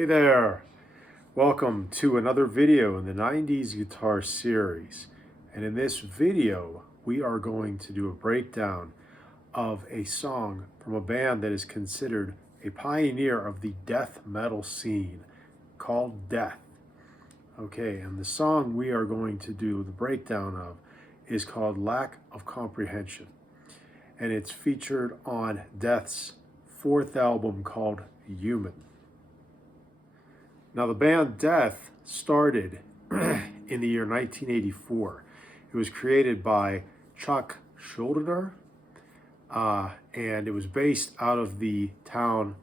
Hey there! Welcome to another video in the 90s guitar series. And in this video, we are going to do a breakdown of a song from a band that is considered a pioneer of the death metal scene called Death. Okay, and the song we are going to do the breakdown of is called Lack of Comprehension. And it's featured on Death's fourth album called Human. Now, the band Death started in the year 1984. It was created by Chuck Schuldiner, and it was based out of the town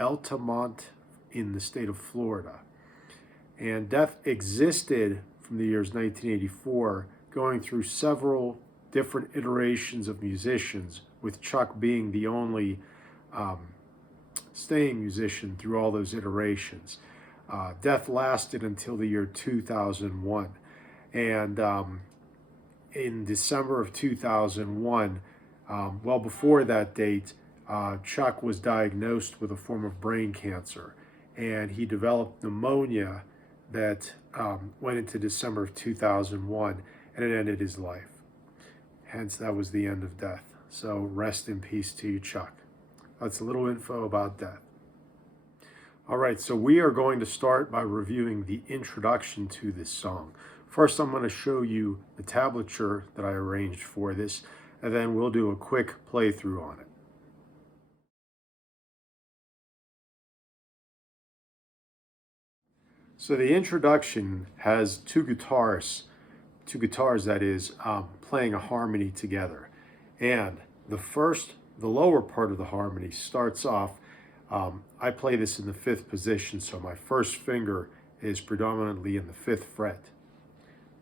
Altamont in the state of Florida. And Death existed from the years 1984, going through several different iterations of musicians, with Chuck being the only staying musician through all those iterations. Death lasted until the year 2001, and in December of 2001, well before that date, Chuck was diagnosed with a form of brain cancer, and he developed pneumonia that went into December of 2001, and it ended his life. Hence, that was the end of Death. So rest in peace to you, Chuck. That's a little info about Death. All right, so we are going to start by reviewing the introduction to this song. First, I'm going to show you the tablature that I arranged for this, and then we'll do a quick playthrough on it. So the introduction has two guitars that is, playing a harmony together. And the lower part of the harmony starts off, I play this in the 5th position, so my first finger is predominantly in the 5th fret.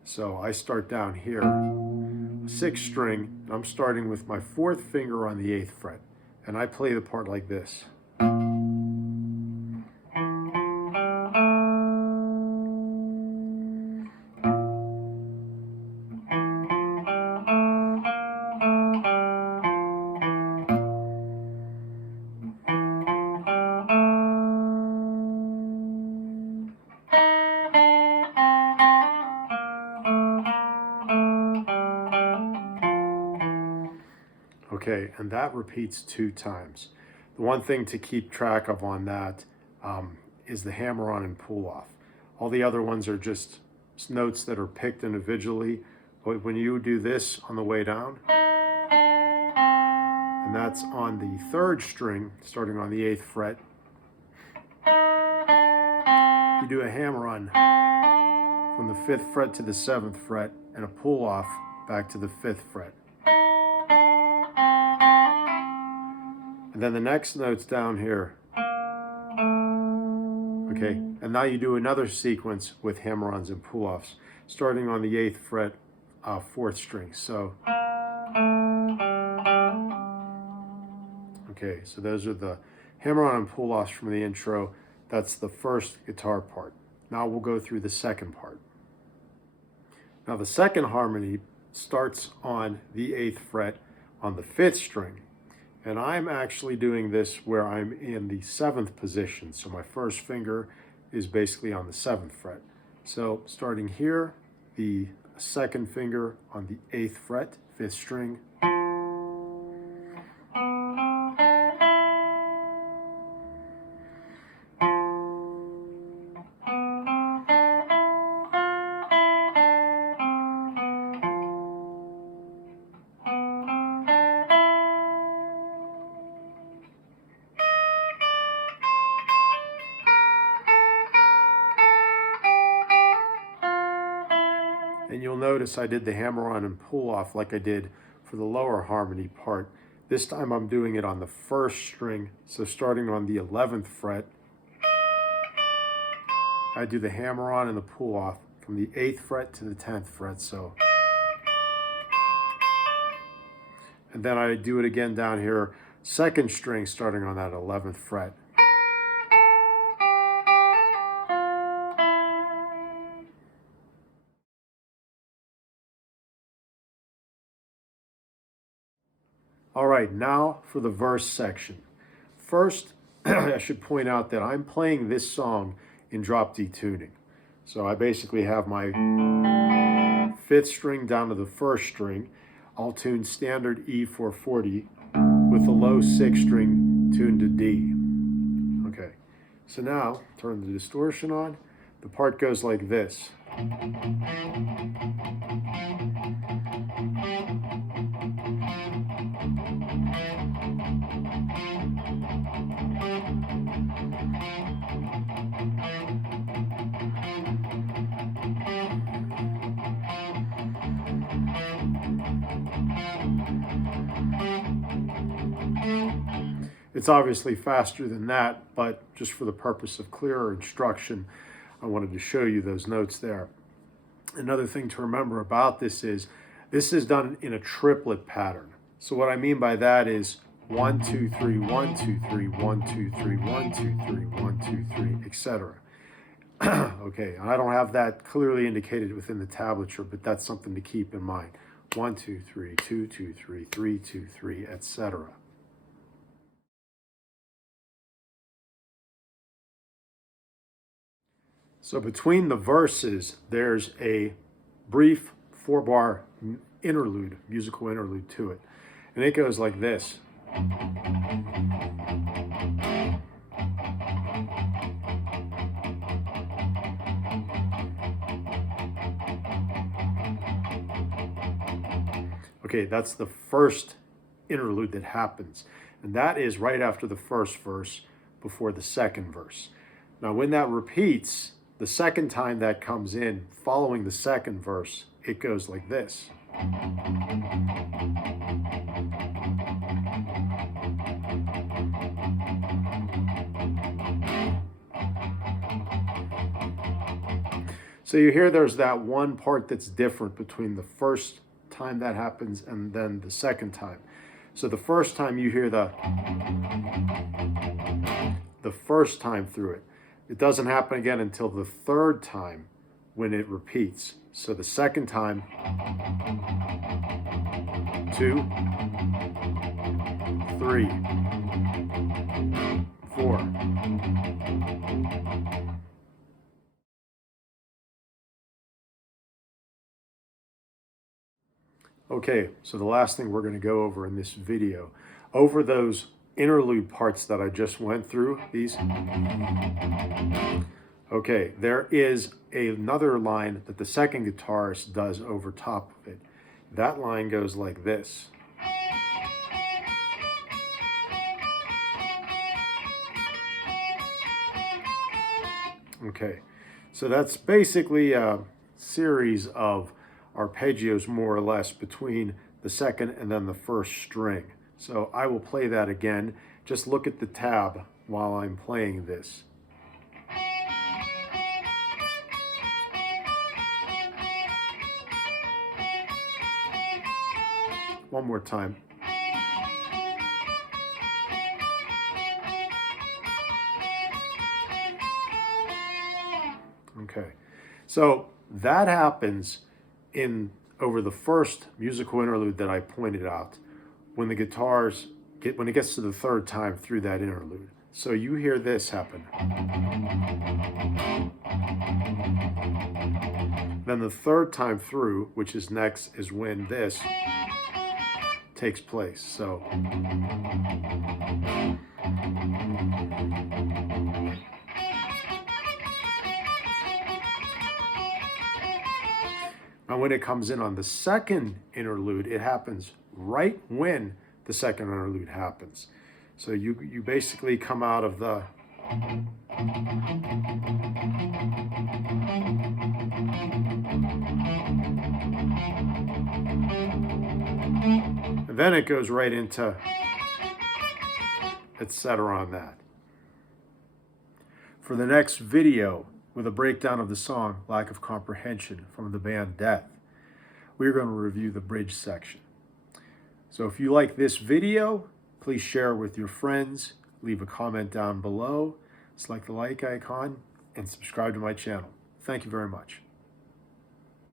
So I start down here, 6th string, I'm starting with my 4th finger on the 8th fret, and I play the part like this. Okay, and that repeats 2 times. The one thing to keep track of on that is the hammer-on and pull-off. All the other ones are just notes that are picked individually, but when you do this on the way down, and that's on the 3rd string, starting on the 8th fret, you do a hammer-on from the 5th fret to the 7th fret, and a pull-off back to the 5th fret. And then the next note's down here. Okay, and now you do another sequence with hammer-ons and pull-offs, starting on the 8th fret, 4th string. So, okay, so those are the hammer-on and pull-offs from the intro. That's the first guitar part. Now we'll go through the second part. Now the second harmony starts on the 8th fret on the 5th string. And I'm actually doing this where I'm in the 7th position. So my first finger is basically on the 7th fret. So starting here, the 2nd finger on the 8th fret, 5th string. And you'll notice I did the hammer-on and pull-off like I did for the lower harmony part. This time I'm doing it on the 1st string, so starting on the 11th fret, I do the hammer-on and the pull-off from the 8th fret to the 10th fret, so. And then I do it again down here, 2nd string starting on that 11th fret. All right, now for the verse section. First, I should point out that I'm playing this song in drop D tuning. So I basically have my 5th string down to the 1st string. I'll tune standard E440 with the low 6th string tuned to D. Okay, so now turn the distortion on. The part goes like this. It's obviously faster than that, but just for the purpose of clearer instruction, I wanted to show you those notes there. Another thing to remember about this is done in a triplet pattern. So what I mean by that is 1, 2, 3, 1, 2, 3, 1, 2, 3, 1, 2, 3, 1, 2, 3, etc. Okay, I don't have that clearly indicated within the tablature, but that's something to keep in mind. 1, 2, 3, 2, 2, 3, 3, 2, 3, etc. So between the verses, there's a brief 4-bar interlude, musical interlude to it. And it goes like this. Okay, that's the first interlude that happens. And that is right after the first verse, before the second verse. Now when that repeats, the second time that comes in, following the second verse, it goes like this. So you hear there's that one part that's different between the first time that happens and then the second time. So the first time you hear the first time through it. It doesn't happen again until the third time when it repeats. So the second time, 2, 3, 4. Okay, so the last thing we're going to go over in this video, over those interlude parts that I just went through, these. Okay, there is another line that the second guitarist does over top of it. That line goes like this. Okay, so that's basically a series of arpeggios, more or less, between the second and then the first string. So I will play that again. Just look at the tab while I'm playing this. One more time. Okay, so that happens over the first musical interlude that I pointed out, when the guitars when it gets to the third time through that interlude. So you hear this happen. Then the third time through, which is next, is when this takes place. So now when it comes in on the second interlude, it happens right when the second interlude happens. So you basically come out of the and then it goes right into etc. on that. For the next video, with a breakdown of the song Lack of Comprehension from the band Death, we're going to review the bridge section. So if you like this video, please share it with your friends, leave a comment down below, select the like icon, and subscribe to my channel. Thank you very much.